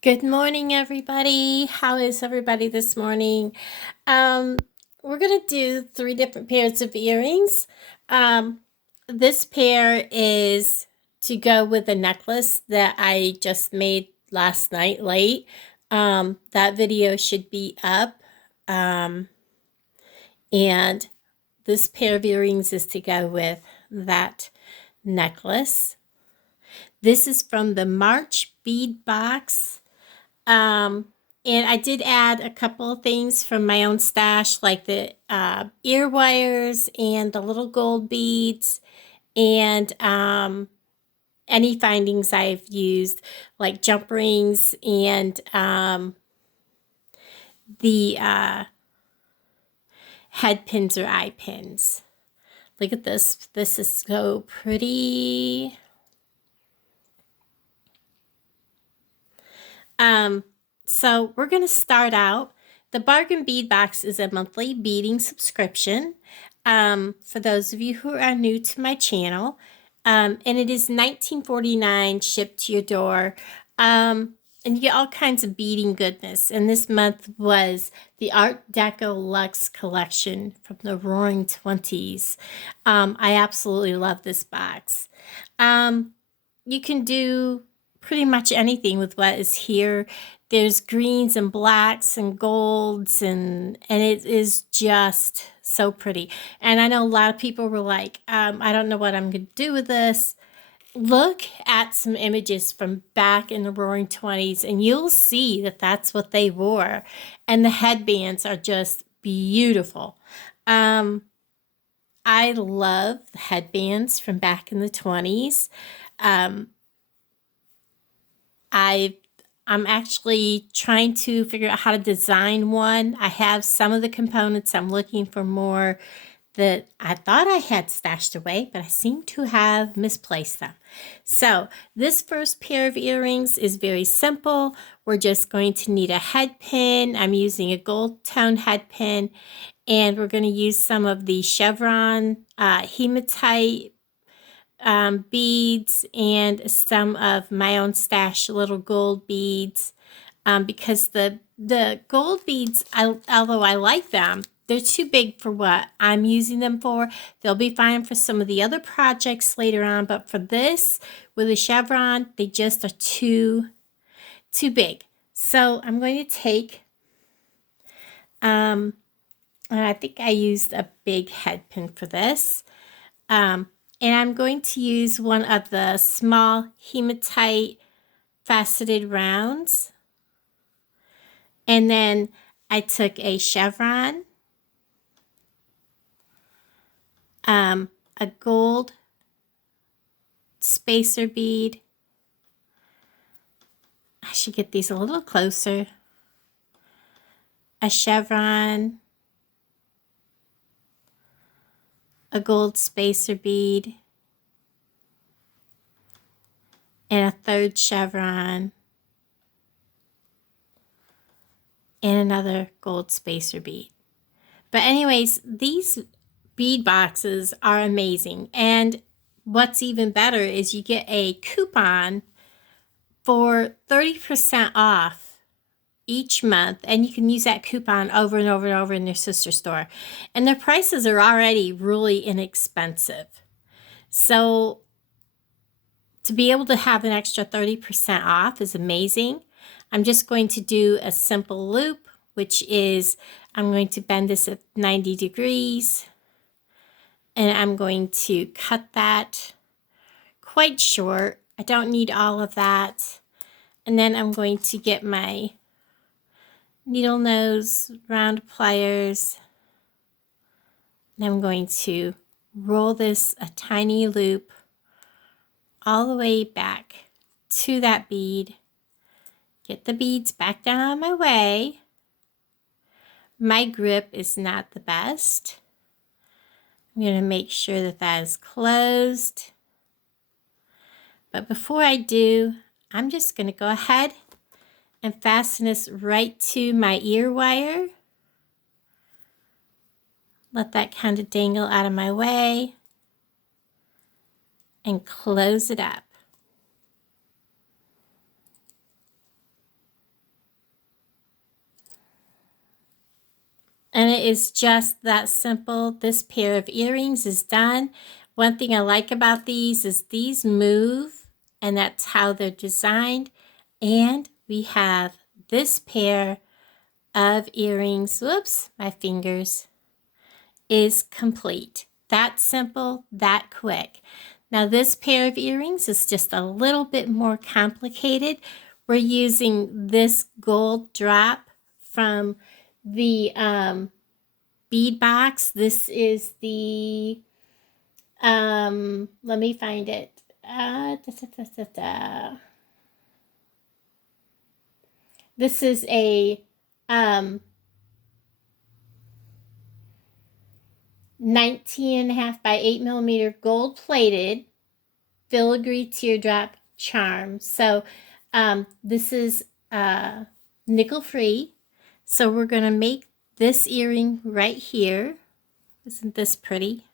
Good morning, everybody. How is everybody this morning? Um, we're going to do 3 different pairs of earrings. Um, this pair is to go with a necklace that I just made last night late. That video should be up. Um, and this pair of earrings is to go with that necklace. This is from the March Bead Box. Um, and I did add a couple of things from my own stash, like the ear wires and the little gold beads, and any findings I've used, like jump rings and the head pins or eye pins. Look at this. This is so pretty. So we're going to start out. The Bargain Bead Box is a monthly beading subscription. For those of you who are new to my channel, and it is $19.49 shipped to your door. And you get all kinds of beading goodness. And this month was the Art Deco Luxe collection from the Roaring '20s. I absolutely love this box. You can do pretty much anything with what is here. There's greens and blacks and golds, and it is just so pretty. And I know a lot of people were like, I don't know what I'm going to do with this. Look at some images from back in the Roaring '20s, and you'll see that that's what they wore. And the headbands are just beautiful. I love the headbands from back in the '20s. Um, I'm actually trying to figure out how to design one. I have some of the components. I'm looking for more that I thought I had stashed away, but I seem to have misplaced them. So this first pair of earrings is very simple. We're just going to need a head pin. I'm using a gold tone head pin, and we're going to use some of the chevron hematite beads and some of my own stash little gold beads, because the gold beads, although I like them, they're too big for what I'm using them for. They'll be fine for some of the other projects later on, but for this with a chevron, they just are too big. So I'm going to take, and I think I used a big head pin for this. And I'm going to use one of the small hematite faceted rounds. And then I took a chevron, a gold spacer bead. I should get these a little closer. A chevron, a gold spacer bead, and a third chevron, and another gold spacer bead. But anyways, these bead boxes are amazing. And what's even better is you get a coupon for 30% off each month, and you can use that coupon over and over and over in your sister store. And their prices are already really inexpensive. So to be able to have an extra 30% off is amazing. I'm just going to do a simple loop, which is I'm going to bend this at 90 degrees, and I'm going to cut that quite short. I don't need all of that. And then I'm going to get my needle nose round pliers, and I'm going to roll this a tiny loop all the way back to that bead. Get the beads back down on my way. My grip is not the best. I'm going to make sure that that is closed. But before I do, I'm just going to go ahead and fasten this right to my ear wire. Let that kind of dangle out of my way and close it up. is just that simple. This pair of earrings is done. One thing I like about these is these move, and that's how they're designed. And we have this pair of earrings, whoops, my fingers, is complete. That simple, that quick. Now this pair of earrings is just a little bit more complicated. We're using this gold drop from the Bead Box. This is the, let me find it. This is a 19.5 by 8mm gold plated filigree teardrop charm. So this is nickel free. So we're going to make this earring right here. Isn't this pretty?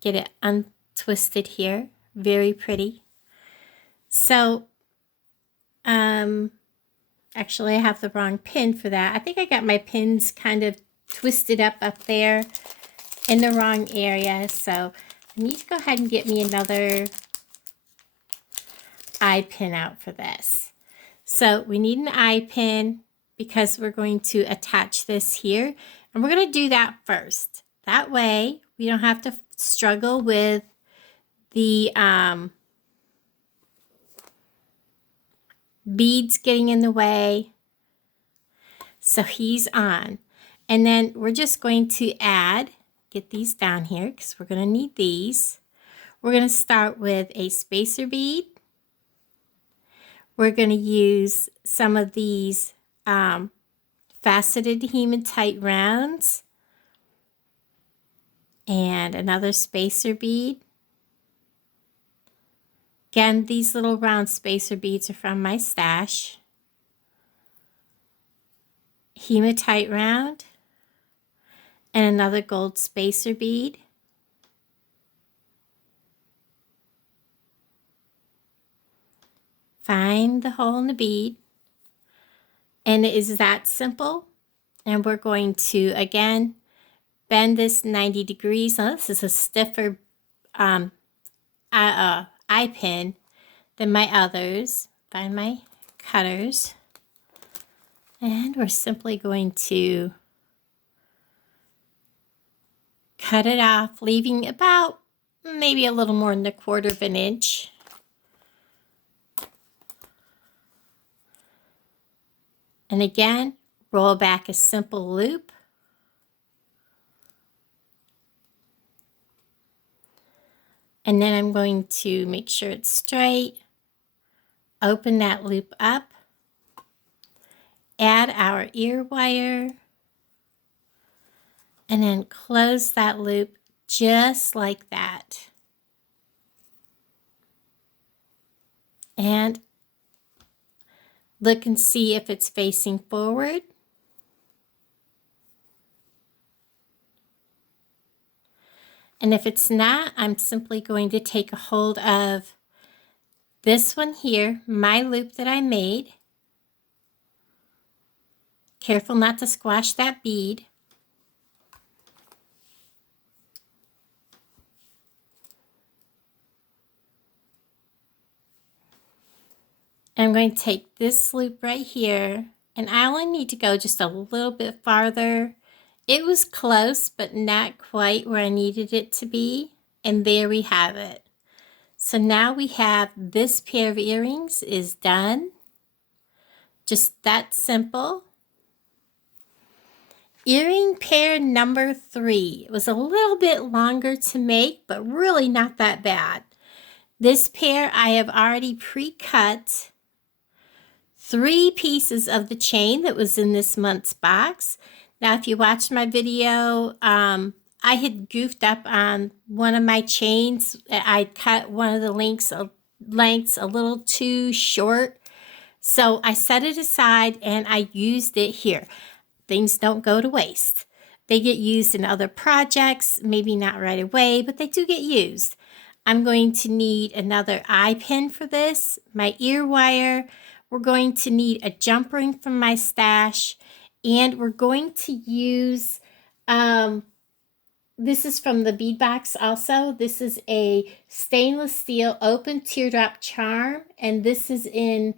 Get it untwisted here. Very pretty. So actually I have the wrong pin for that. I think I got my pins kind of twisted up there in the wrong area. So I need to go ahead and get me another eye pin out for this. So we need an eye pin because we're going to attach this here, and we're going to do that first. That way we don't have to struggle with the beads getting in the way. So he's on. And then we're just going to get these down here because we're going to need these. We're going to start with a spacer bead. We're going to use some of these faceted hematite rounds and another spacer bead. Again, these little round spacer beads are from my stash. Hematite round and another gold spacer bead. Find the hole in the bead, and it is that simple. And we're going to again bend this 90 degrees. Now this is a stiffer eye pin than my others. Find my cutters, and we're simply going to cut it off, leaving about maybe a little more than 1/4 of an inch. And again, roll back a simple loop. And then I'm going to make sure it's straight. Open that loop up. Add our ear wire. And then close that loop just like that. And look and see if it's facing forward. And if it's not, I'm simply going to take a hold of this one here, my loop that I made. Careful not to squash that bead. I'm going to take this loop right here, and I only need to go just a little bit farther. It was close, but not quite where I needed it to be. And there we have it. So now we have this pair of earrings is done. Just that simple. Earring pair number 3. It was a little bit longer to make, but really not that bad. This pair I have already pre-cut 3 pieces of the chain that was in this month's box. Now, if you watched my video, I had goofed up on one of my chains. I cut one of the lengths a little too short. So I set it aside and I used it here. Things don't go to waste. They get used in other projects, maybe not right away, but they do get used. I'm going to need another eye pin for this, my ear wire. We're going to need a jump ring from my stash, And we're going to use, this is from the Bead Box also. This is a stainless steel open teardrop charm. And this is in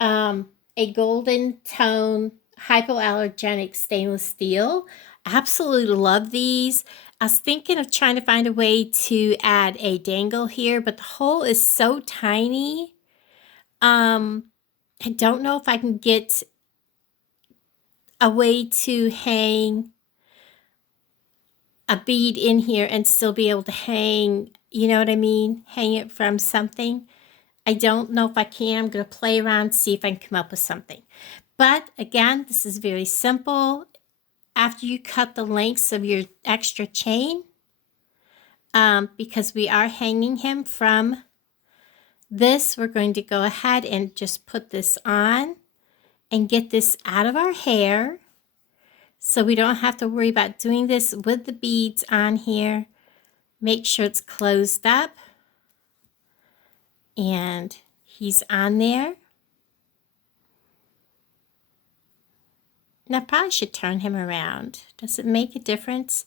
a golden tone hypoallergenic stainless steel. Absolutely love these. I was thinking of trying to find a way to add a dangle here, but the hole is so tiny. I don't know if I can get a way to hang a bead in here and still be able to hang, you know what I mean? Hang it from something. I don't know if I can. I'm going to play around, see if I can come up with something. But again, this is very simple. After you cut the lengths of your extra chain, because we are hanging him from this, we're going to go ahead and just put this on and get this out of our hair. So we don't have to worry about doing this with the beads on here. Make sure it's closed up. And he's on there. Now I probably should turn him around. Does it make a difference?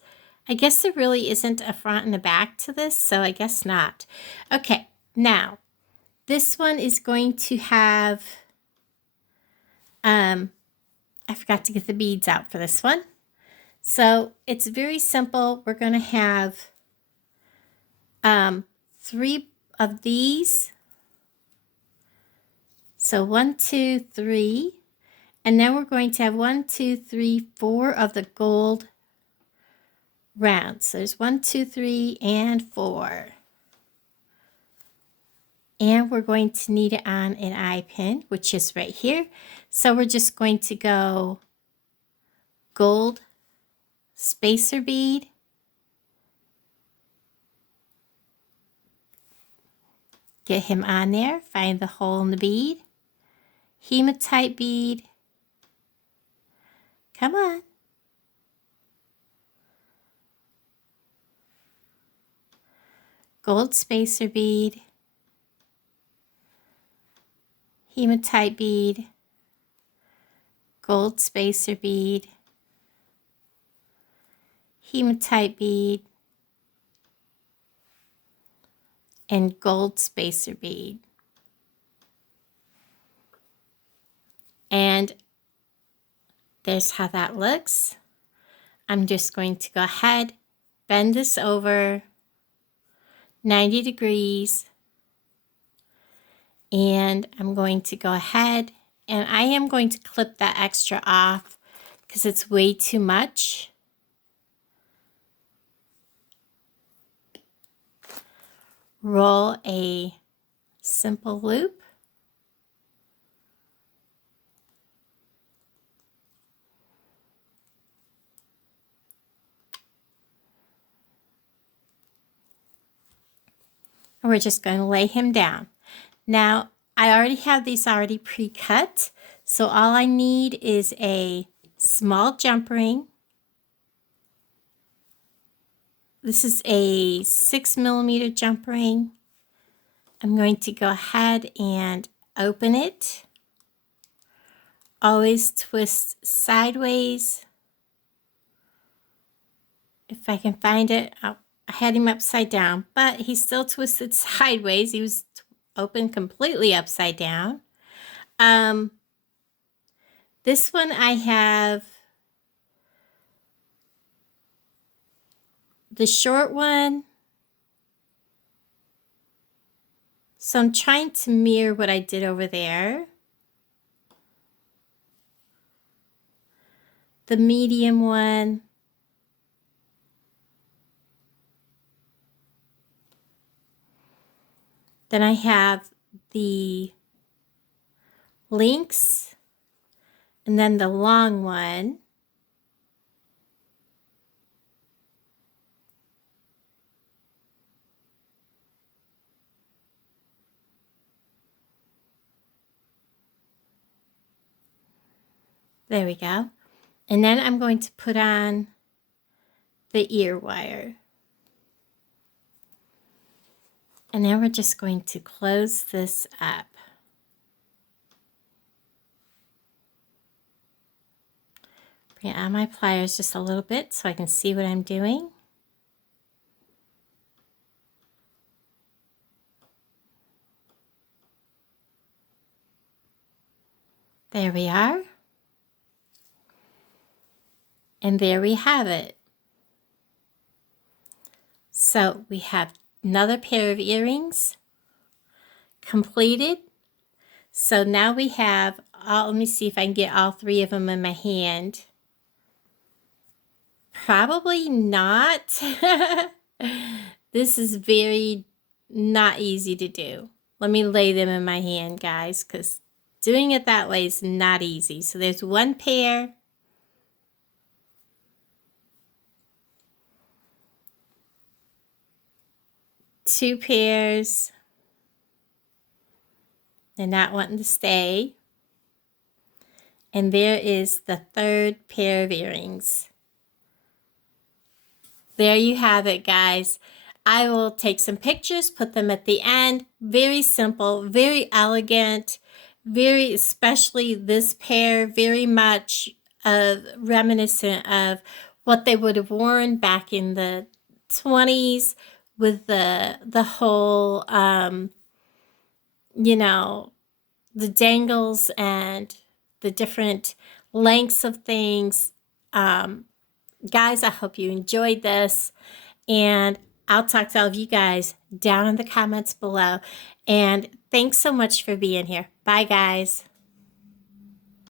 I guess there really isn't a front and a back to this, so I guess not. Okay, now this one is going to have, I forgot to get the beads out for this one. So it's very simple. We're going to have 3 of these. So 1, 2, 3. And then we're going to have 1, 2, 3, 4 of the gold rounds. So there's 1, 2, 3, and 4. And we're going to need it on an eye pin, which is right here. So we're just going to go gold spacer bead, get him on there, find the hole in the bead, hematite bead, come on, gold spacer bead, hematite bead, gold spacer bead, hematite bead, and gold spacer bead. And there's how that looks. I'm just going to go ahead, bend this over 90 degrees, and I'm going to go ahead and I am going to clip that extra off because it's way too much. Roll a simple loop. And we're just going to lay him down. Now, I already have these already pre-cut, so all I need is a small jump ring. This is a 6mm jump ring. I'm going to go ahead and open it. Always twist sideways. If I can find it, I had him upside down, but he still twisted sideways. He was open completely upside down. This one I have the short one. So I'm trying to mirror what I did over there. The medium one. Then I have the links and then the long one. There we go. And then I'm going to put on the ear wire. And then we're just going to close this up. bring out my pliers just a little bit so I can see what I'm doing. There we are. And there we have it. So we have another pair of earrings completed. So now we have all, let me see if I can get all three of them in my hand. Probably not. This is very not easy to do. Let me lay them in my hand, guys, because doing it that way is not easy. So there's one pair. Two pairs. They're not wanting to stay. And there is the third pair of earrings. There you have it, guys. I will take some pictures, put them at the end. Very simple, very elegant, very, especially this pair, very much reminiscent of what they would have worn back in the 20s with the whole, you know, the dangles and the different lengths of things. Guys, I hope you enjoyed this, and I'll talk to all of you guys down in the comments below. And thanks so much for being here. Bye, guys.